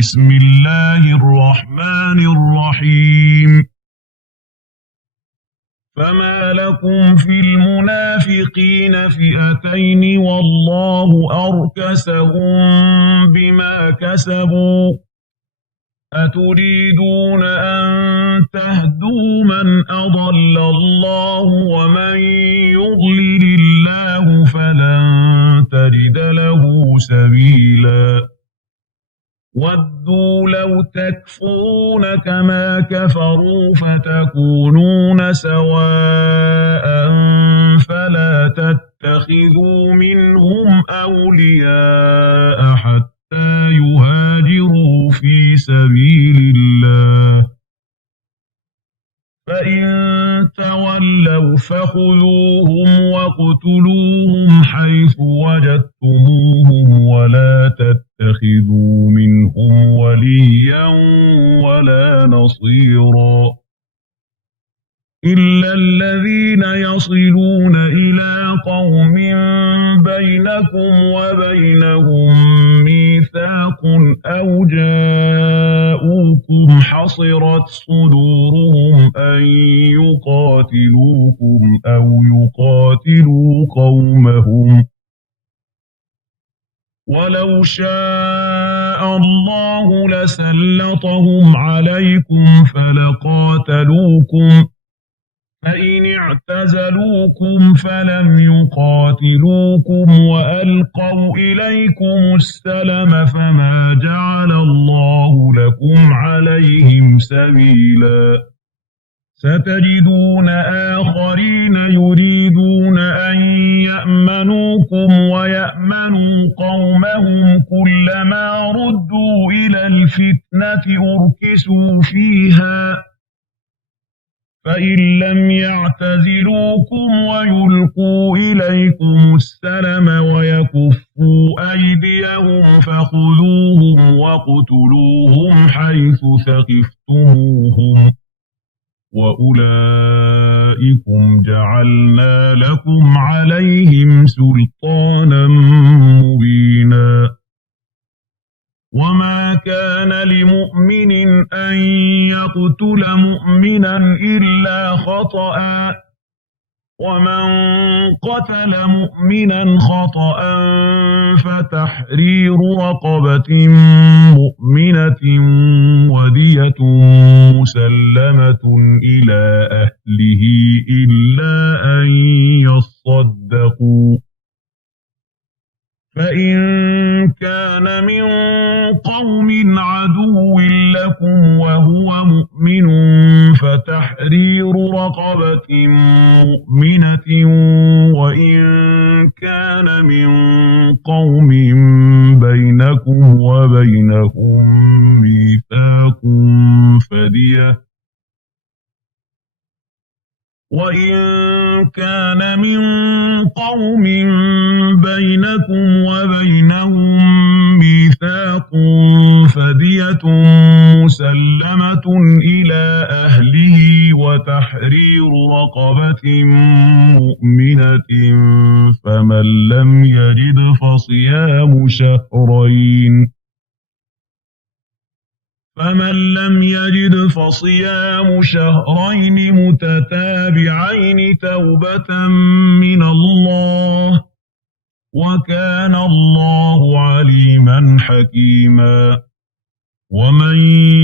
بسم الله الرحمن الرحيم. فما لكم في المنافقين فئتين والله أركسهم بما كسبوا أتريدون أن تهدوا من أضل الله ومن يضلل الله فلن تجد له سبيلا ودوا لو تكفرون كما كفروا فتكونون سواء فلا تتخذوا منهم أولياء حتى يهاجروا في سبيل الله فإن تولوا فخذوهم واقتلوهم حيث وجدتموهم ولا تتخذوا منهم وليا ولا نصيرا إلا الذين يصلون إلى قوم بينكم وبينهم ميثاق أو جاءوكم حصرت صدورهم أن يقاتلوكم أو يقاتلوا قومهم ولو شاء الله لسلطهم عليكم فلقاتلوكم فإن اعتزلوكم فلم يقاتلوكم وألقوا إليكم السلم فما جعل الله لكم عليهم سبيلا ستجدون آخرين يريدون أن يأمنوكم ويأمنوا قومهم كلما ردوا إلى الفتنة أركسوا فيها فإن لم يعتزلوكم ويلقوا إليكم السلم ويكفوا أيديهم فخذوهم واقتلوهم حيث ثقفتموهم وأولئكم جعلنا لكم عليهم سلطانا مبينا وما كان لمؤمن أن يقتل مؤمنا إلا خطأ ومن قتل مؤمنا خطأ فتحرير رقبة مؤمنة ودية مسلمة إلى أهله إلا أن يصدقوا فإن كان من قوم عدو لكم وهو مؤمن فتحرير رقبة مؤمنة وإن كان من قوم بينكم وبينهم ميثاق وإن كان من قوم بينكم وبينهم ميثاق فدية مسلمة إلى أهله وتحرير رقبة مؤمنة فمن لم يجد فصيام شهرين متتابعين توبة من الله وكان الله عليما حكيما ومن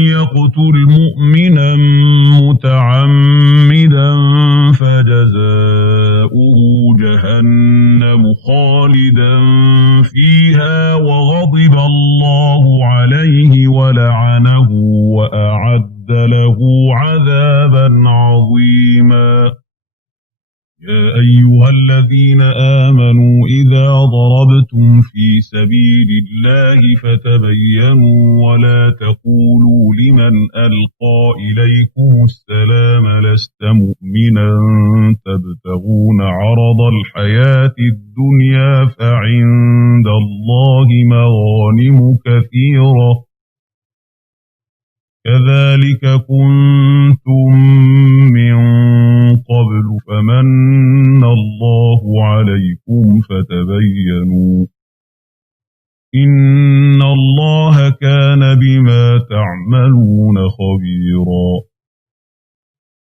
يقتل مؤمنا متعمدا فجزاؤه جهنم خالدا فيها وغضب الله عليه ولعنه وأعد له عذابا عظيما يا أيها الذين آمنوا إذا ضربتم في سبيل الله فتبينوا ولا تقولوا لمن ألقى إليكم السلام لست مؤمنا تبتغون عرض الحياة الدنيا فعند الله مغانم كثيرة كذلك كنتم من قبل فمن الله عليكم فتبينوا إن الله كان بما تعملون خبيرا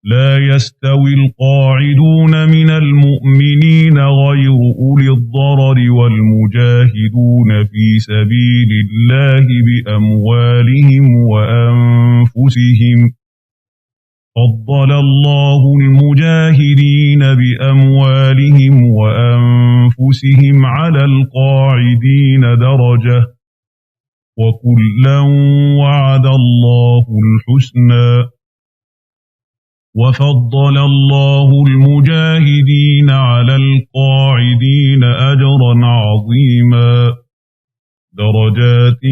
لا يستوي القاعدون من المؤمنين غير أولي الضرر والمجاهدون في سبيل الله بأموالهم وأنفسهم فضل الله المجاهدين بأموالهم وأنفسهم على القاعدين درجة وكلا وعد الله الحسنى وفضل الله المجاهدين على القاعدين أجرا عظيما درجات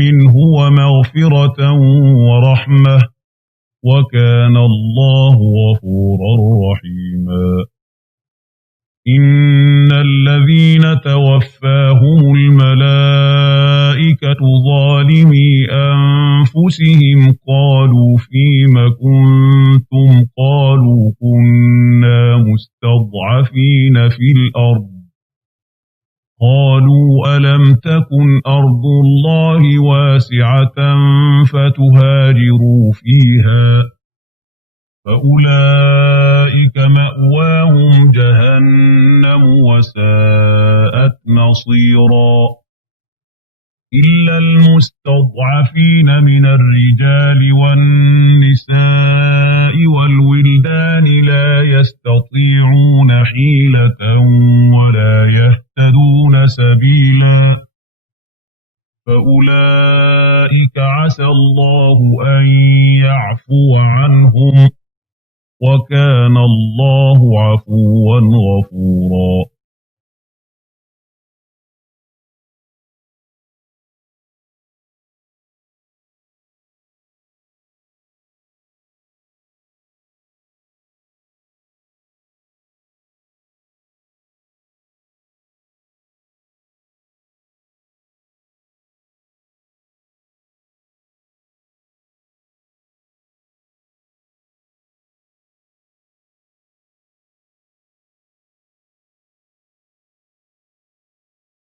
منه ومغفرة ورحمة وكان الله غفورا رحيما إن الذين توفاهم الملائكة ظالمي أنفسهم قالوا فيم كنتم قالوا كنا مستضعفين في الأرض قالوا ألم تكن أرض الله واسعة فتهاجروا فيها فأولئك مأواهم جهنم وساءت مصيرا إلا المستضعفين من الرجال والنساء والولدان لا يستطيعون حيلة ولا يهتدون سبيلا فأولئك عسى الله أن يعفو عنهم وكان الله عفوا غفورا